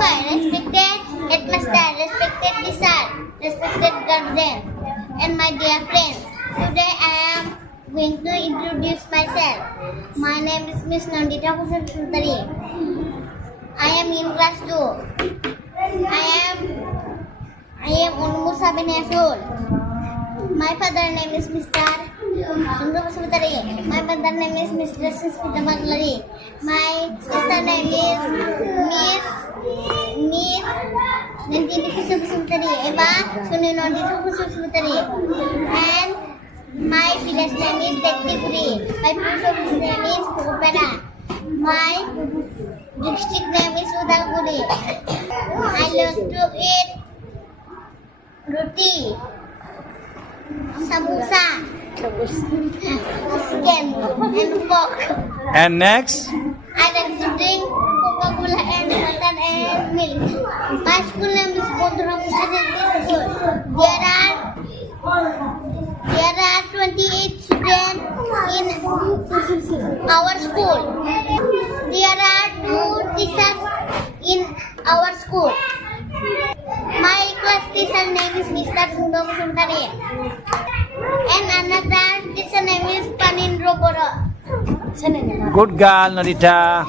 my respected headmaster, respected teacher, respected guardian, and my dear friends. Today I am going to introduce myself. My name is Miss Nandita Hussain Sultari. I am in class 2. I am almost 7 years old. My father name is Mr. Sundar Sultari. My mother name is Mr. Smita Banglari. My sister name is Miss Nandini Sultari. Eva Suni Nandita Sultari. And my village name is Tektiguri. My post office name is Kupera. My district name is Udalguri. I love to eat roti, samosa, chicken, and pork. And next? I like to drink Coca-Cola and water and milk. My school name is Bondura Musa School. There are 28 students in our school. There are 2 teachers in our school. My class teacher name is Mr. Sundar Sultari. And another teacher name is Panindra Bora. Good girl, Nandita.